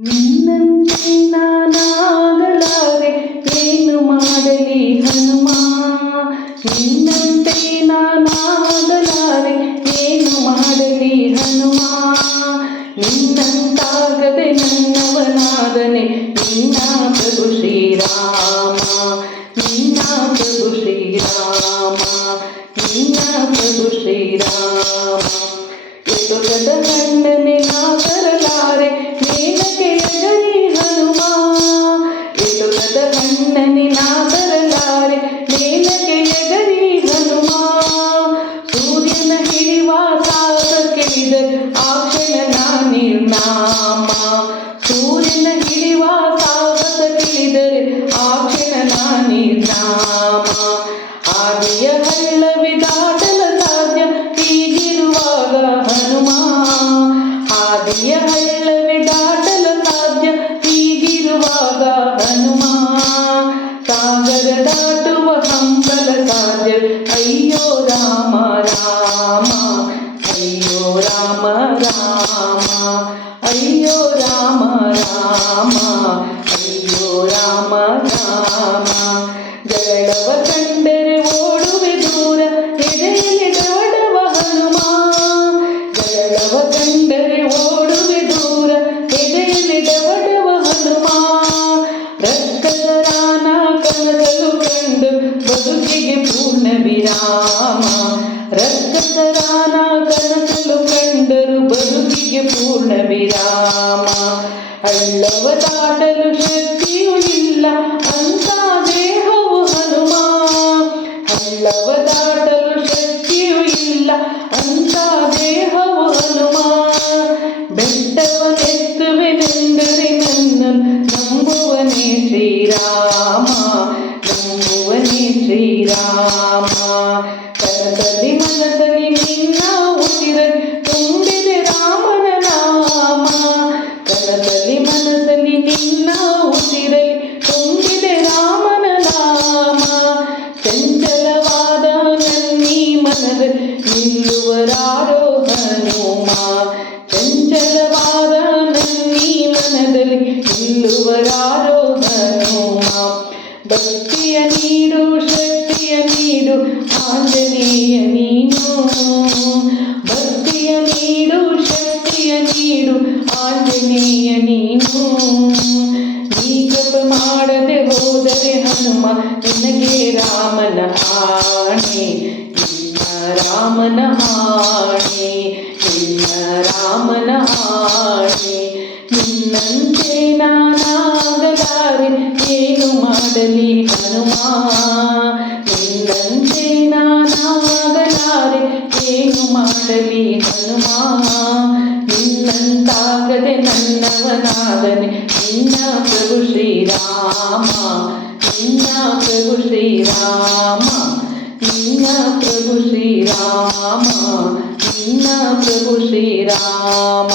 ನಿನ್ನಂತೆ ನಾನಾಗಲಾರೆ ಏನು ಮಾಡಲಿ ಹನುಮ. ನಿನ್ನಂತೆ ನಾನಾಗಲಾರೆ ಏನು ಮಾಡಲಿ ಹನುಮ. ನಿನ್ನಂತಾಗದೆ ನನ್ನವನಾದನೆ ನಿನ್ನ ಪ್ರಭು ಶ್ರೀರಾಮ. ನಿನ್ನ ಪ್ರಭು ಶ್ರೀರಾಮ. ನಿನ್ನ ಪ್ರಭು ಶ್ರೀರಾಮ. ಎದುರದ ಗಂಡನೆ ನಾ ತರಲಾರೆ ಮೇಲಕ್ಕೆ ಎಗರಿ ಹನುಮ. ಎದುರದ ಗಂಡನೆ ನಾ ತರಲಾರೆ ಮೇಲಕ್ಕೆ ಎಗರಿ ಹನುಮ. ಸೂರ್ಯನ ಹಿಡಿವ ಸಾಹಸ ಕೇಳಿದರೆ ಆ ಕ್ಷಣ ನಾ ನಿರ್ನಾಮ. ಸೂರ್ಯನ ಹಿಡಿವ ಸಾಹಸ ಕೇಳಿದರೆ ಆ ಕ್ಷಣ ನಾ ನಿರ್ನಾಮ. ಆದಿಯ ಹಳ್ಳವಿ ದಾಟಲ ಸಾಧ್ಯ ಹೀಗಿರುವಾಗ ಹನುಮ. ಆದಿಯ ಹಳ್ಳವಿ ದಾಟಲ ಸಾಧ್ಯ ಹೀಗಿರುವಾಗ ಹನುಮ. ಸಾಗರ ದಾಟುವ ಹಂಬಲ ಸಾಧ್ಯ ಅಯ್ಯೋ ರಾಮ ರಾಮ. ಅಯ್ಯೋ ರಾಮ ರಾಮ. ಅಯ್ಯೋ ರಾಮ ರಾಮ. ಅಯ್ಯೋ ರಾಮ ರಾಮ. ಜಗಳವ ಕಂಡರೆ ಓಡುವೆ ದೂರ ಎದೆಯಲ್ಲಿ ದವಡವ ಹನುಮ. ಜಗಳವ ಕಂಡರೆ ಓಡುವೆ ದೂರ ಎದೆಯಲ್ಲಿ ದವಡವ ಹನುಮ. ರಕ್ಕಸರಾನ ಕನಸಲು ಕಂಡು ಬದುಕಿಗೆ ಪೂರ್ಣ ವಿರಾಮ. ರಕ್ಕಸರಾನ ಕನಸಲು ಕಂಡರು ಬದುಕಿಗೆ ಪೂರ್ಣ ವಿರಾಮ. ಹಳ್ಳವ ದಾಟಲು ಶಕ್ತಿಯೂ ಇಲ್ಲ ಅಂತ ದೇಹವು ಹನುಮ. ಹಳ್ಳವ ದಾಟಲು ಶಕ್ತಿಯೂ ಇಲ್ಲ ಅಂತ ದೇಹವು ಹನುಮ. ಬೆಟ್ಟವನ್ನೆತ್ತುವೆನೆಂದರೆ ನನ್ನನ್ನು ನಂಬುವನೇ ಶ್ರೀರಾಮ. ನಂಬುವನೇ ಶ್ರೀರಾಮ. ಕನಸಲ್ಲಿ ಮನದಲ್ಲಿ ನಿನ್ನ ಉಸಿರನ್ನು ತುಂಬಿದೆ ರಾಮನ ನಾಮ. ಕನಸಲ್ಲಿ ಮನದಲ್ಲಿ ನಿನ್ನ ಉಸಿರಲ್ಲಿ ತುಂಬಿದೆ ರಾಮನ ನಾಮ. ಚಂಚಲವಾದ ನನ್ನೀ ಮನದಲ್ಲಿ ನಿಲ್ಲುವರಾರೋ ಹನುಮ. ಚಂಚಲವಾದ ನನ್ನೀ ಮನದಲ್ಲಿ ನಿಲ್ಲುವರಾರೋ ಹನುಮ. ಭಕ್ತಿಯ ನೀಡು ಶಕ್ತಿಯ ನೀಡು ಆಂಜನೇಯ ನೀನು. ಭಕ್ತಿಯ ನೀಡು ಶಕ್ತಿಯ ನೀಡು ಆಂಜನೇಯ ನೀನು. ನೀ ಜಪ ಮಾಡದೆ ಹೋದರೆ ಹನುಮ ನಿನಗೆ ರಾಮನ ಆಣೆ. ನಿನ್ನ ರಾಮನ ಆಣೆ. ನಿನ್ನ ರಾಮನ ಆಣೆ. ನಿನ್ನಂತೆ ನಾನಾಗಲಾರೆ ಏನು ಮಾಡಲಿ ಹನುಮ. ನಿನ್ನಂತೆ ನಾನಾಗಲಾರೆ ಏನು ಮಾಡಲಿ ಹನುಮ. ನಿನ್ನಂತಾಗದೆ ನನ್ನವನಾದನೆ ನಿನ್ನ ಪ್ರಭು ಶ್ರೀರಾಮ. ನಿನ್ನ ಪ್ರಭು ಶ್ರೀರಾಮ. ನಿನ್ನ ಪ್ರಭು ಶ್ರೀರಾಮ. ನಿನ್ನ ಪ್ರಭು ಶ್ರೀರಾಮ.